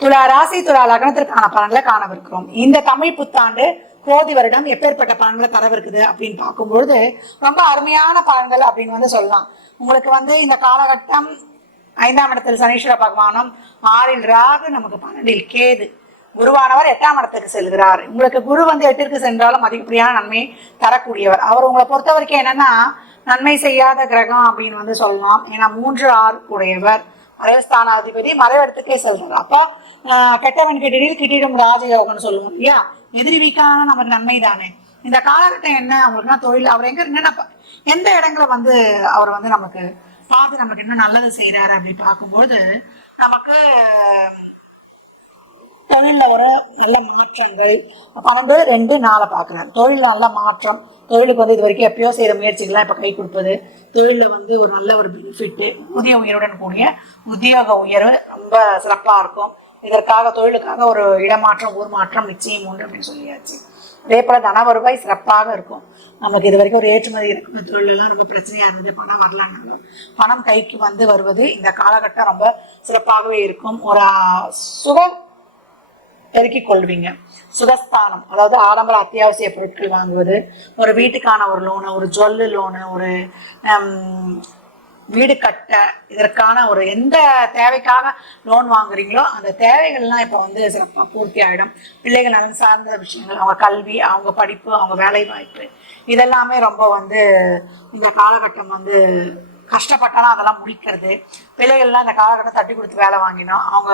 துலா ராசி துலா லக்னத்திற்கான பலன்களை காணவிருக்கிறோம். இந்த தமிழ் புத்தாண்டு கோதி வருடம் எப்பேற்பட்ட பலன்களை தரவிருக்குது அப்படின்னு பார்க்கும்பொழுது ரொம்ப அருமையான பலன்கள் அப்படின்னு வந்து சொல்லலாம். உங்களுக்கு வந்து இந்த காலகட்டம் ஐந்தாம் இடத்தில் சனீஸ்வர பகவானும் ஆறில் ராகு நமக்கு பன்னெண்டில் கேது. குருவானவர் எட்டாம் இடத்துக்கு செல்கிறார். உங்களுக்கு குரு வந்து எட்டிற்கு சென்றாலும் அதிகப்படியான நன்மையை தரக்கூடியவர். அவர் உங்களை பொறுத்த வரைக்கும் என்னன்னா நன்மை செய்யாத கிரகம் அப்படின்னு வந்து சொல்லலாம். ஏன்னா மூன்று ஆறு உடையவர் மறைவஸ்தானாதிபதி மறைவிடத்துக்கே சொல்றாரு. அப்போ கெட்டவன் கெட்டிடில் கிட்டிடும் ராஜயோகம்னு சொல்லுவோம் இல்லையா? எதிரி வீக்கான நமக்கு நன்மை தானே இந்த காலகட்டம் என்ன? அவங்களுக்குன்னா தொழில் அவர் எங்க என்னென்ன எந்த இடங்களை வந்து அவர் வந்து நமக்கு பார்த்து நமக்கு என்ன நல்லது செய்யறாரு அப்படி பார்க்கும்போது நமக்கு தொழிலில் வர நல்ல மாற்றங்கள். பன்னெண்டு ரெண்டு நாளை பார்க்குறேன். தொழிலில் நல்ல மாற்றம். தொழிலுக்கு வந்து இது வரைக்கும் எப்பயோ செய்கிற முயற்சிகள்லாம் இப்போ கை கொடுப்பது. தொழிலில் வந்து ஒரு நல்ல ஒரு பெனிஃபிட்டு ஊதிய உயருடன் கூடிய உத்தியோக உயர்வு ரொம்ப சிறப்பாக இருக்கும். இதற்காக தொழிலுக்காக ஒரு இடமாற்றம் ஊர் மாற்றம் நிச்சயம் உண்டு அப்படின்னு சொல்லியாச்சு. அதே போல் தன வருவாய் சிறப்பாக இருக்கும். நமக்கு இது வரைக்கும் ஒரு ஏற்றுமதி இருக்கும் தொழிலெல்லாம் ரொம்ப பிரச்சனையாக இருந்தது. பணம் வரலன்னாலும் பணம் கைக்கு வந்து வருவது இந்த காலகட்டம் ரொம்ப சிறப்பாகவே இருக்கும். ஒரு சுக பெருக்கிக் கொள்வீங்க சுகஸ்தானம் அதாவது ஆடம்பர அத்தியாவசிய பொருட்கள் வாங்குவது ஒரு வீட்டுக்கான ஒரு லோனு ஒரு ஜொல்லு லோனு ஒரு வீடு கட்ட இதற்கான ஒரு எந்த தேவைக்காக லோன் வாங்குறீங்களோ அந்த தேவைகள்லாம் இப்போ வந்து சிறப்பாக பூர்த்தி ஆகிடும் பிள்ளைகள் நலன் சார்ந்த விஷயங்கள் அவங்க கல்வி அவங்க படிப்பு அவங்க வேலை வாய்ப்பு இதெல்லாமே ரொம்ப வந்து இந்த காலகட்டம் வந்து கஷ்டப்பட்டாலும் அதெல்லாம் முடிக்கிறது. பிள்ளைகள்லாம் இந்த காலகட்டம் தட்டி கொடுத்து வேலை வாங்கினோம். அவங்க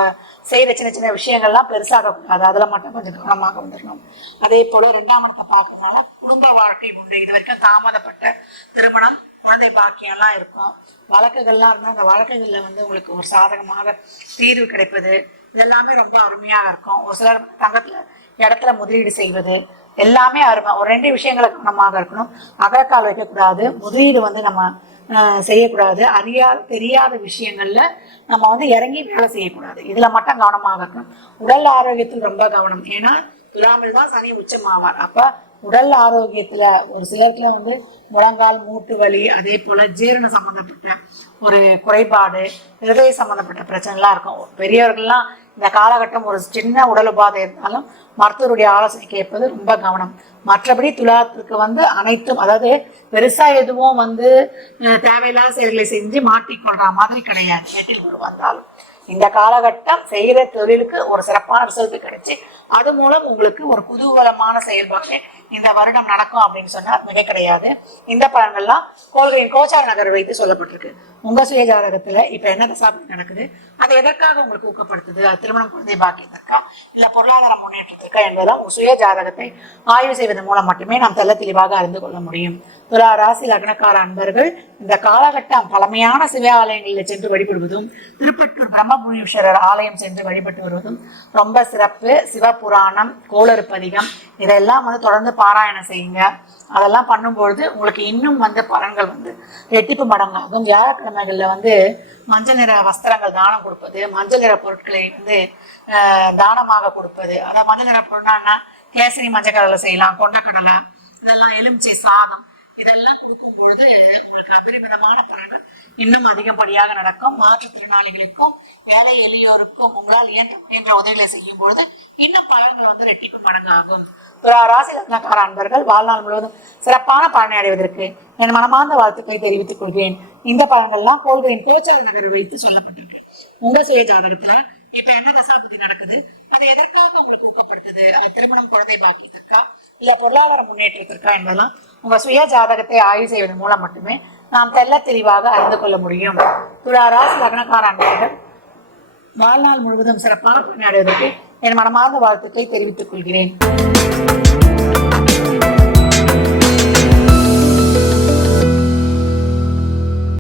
செய்கிற சின்ன சின்ன விஷயங்கள்லாம் பெருசாக கூடாது. அதில் மட்டும் கொஞ்சம் கவனமாக வந்துடணும் அதே போல் ரெண்டாம் இடத்தை பார்க்கறதுனால குடும்ப வாழ்க்கை உண்டு. இது வரைக்கும் தாமதப்பட்ட திருமணம் குழந்தை பாக்கியம்லாம் இருக்கும். வழக்குகள்லாம் இருந்தால் அந்த வழக்குகளில் வந்து உங்களுக்கு ஒரு சாதகமாக தீர்வு கிடைப்பது. இதெல்லாமே ரொம்ப அருமையாக இருக்கும். ஒரு சிலர் தங்கத்தில் இடத்துல முதலீடு செய்வது எல்லாமே அருமை. ஒரு ரெண்டு விஷயங்களை கவனமாக இருக்கணும். அகக்கால் வைக்கக்கூடாது. முதலீடு வந்து நம்ம செய்யக்கூடாது. அறியாத தெரியாத விஷயங்கள்ல நம்ம வந்து இறங்கி வேலை செய்யக்கூடாது. இதுல மட்டும் கவனமாக இருக்கணும். உடல் ஆரோக்கியத்தில் ரொம்ப கவனம். ஏன்னா துலாமில் தான் சனி உச்சமாவார். அப்ப உடல் ஆரோக்கியத்துல ஒரு சிலருக்குல வந்து முழங்கால் மூட்டு வலி அதே போல ஜீரண சம்பந்தப்பட்ட ஒரு குறைபாடு இருதய சம்பந்தப்பட்ட பிரச்சனைலாம் இருக்கும். பெரியவர்கள்லாம் இந்த காலகட்டம் ஒரு சின்ன உடல் உபாதை இருந்தாலும் மருத்துவருடைய ஆலோசனை கேட்பது ரொம்ப கவனம். மற்றபடி துலாத்துக்கு வந்து அனைத்தும் அதாவது பெருசா எதுவும் வந்து தேவையில்லாத செயல்களை செஞ்சு மாட்டிக்கொள்ற மாதிரி கிடையாது. வீட்டில் ஒரு வந்தாலும். இந்த காலகட்டம் செய்கிற தொழிலுக்கு ஒரு சிறப்பான ரிசல்ட் கிடைச்சு அது மூலம் உங்களுக்கு ஒரு குதூகலமான செயல்பாடு இந்த வருடம் நடக்கும் அப்படின்னு சொன்னா மிக கிடையாது. இந்த பலன்கள்லாம் கோள்களின் கோச்சார நகர் வைத்து சொல்லப்பட்டிருக்கு. உங்க சுய ஜாதகத்துல இப்ப என்ன தசாபம் நடக்குது அது எதற்காக உங்களுக்கு ஊக்கப்படுத்துது அது திருமணம் குழந்தை பாக்கியத்திற்கா இல்ல பொருளாதார முன்னேற்றத்திற்கா என்பதெல்லாம் உங்க சுய ஜாதகத்தை ஆய்வு செய்வதன் மூலம் மட்டுமே நாம் தெல்ல தெளிவாக அறிந்து கொள்ள முடியும். துலா ராசி லக்னக்கார அன்பர்கள் இந்த காலகட்டம் பழமையான சிவ ஆலயங்களில் சென்று வழிபடுவதும் திருப்பட்டூர் பிரம்மபுரீஸ்வரர் ஆலயம் சென்று வழிபட்டு வருவதும் ரொம்ப சிறப்பு. சிவபுராணம் கோளறுப்பதிகம் இதெல்லாம் வந்து தொடர்ந்து பாராயணம் செய்யுங்க. அதெல்லாம் பண்ணும்பொழுது உங்களுக்கு இன்னும் வந்து பலன்கள் வந்து எட்டிப்பு மடங்காகும். வியாழக்கிழமைகளில் வந்து மஞ்சள் நிற வஸ்திரங்கள் தானம் கொடுப்பது மஞ்சள் நிற பொருட்களை வந்து தானமாக கொடுப்பது. அதாவது மஞ்சள் நிற பொருள்னா கேசரி மஞ்சள் கடலை செய்யலாம் கொண்டக்கடலை இதெல்லாம் எலுமிச்சை சாதம் இதெல்லாம் கொடுக்கும் பொழுது உங்களுக்கு அபரிமிதமான பலன்கள் இன்னும் அதிகப்படியாக நடக்கும். மாற்றுத்திறனாளிகளுக்கும் ஏழை எளியோருக்கும் உங்களால் இயன்ற முயன்ற உதவிகளை செய்யும் பொழுது இன்னும் பலன்கள் வந்து ரெட்டிப்பு மடங்காகும். ராசி லக்னக்கார அன்பர்கள் வாழ்நாள் முழுவதும் சிறப்பான பலனை அடைவதற்கு என் மனமார்ந்த வாழ்த்துக்களை தெரிவித்துக் கொள்கிறேன். இந்த பலன்கள்லாம் கோள்களின் கோச்சல் நகர் வைத்து சொல்லப்பட்டிருக்கு. உங்க சுய ஜாதகத்துல இப்ப என்ன தசாபுத்தி நடக்குது? அது எதற்காக உங்களுக்கு ஊக்கப்படுத்துது? திருமணம் குழந்தை பாக்கியத்திற்கா? இல்ல பொருளாதார முன்னேற்றத்திற்கா என்பதெல்லாம் உங்க சுய ஜாதகத்தை ஆய்வு செய்வதன் மூலம் மட்டுமே நாம் தெல்ல தெளிவாக அறிந்து கொள்ள முடியும். துலா லக்னக்கார அன்பர்கள் வாழ்நாள் முழுவதும் சிறப்பான பணியாடுவதற்கு என் மனமார்ந்த வாழ்த்துக்களை தெரிவித்துக் கொள்கிறேன்.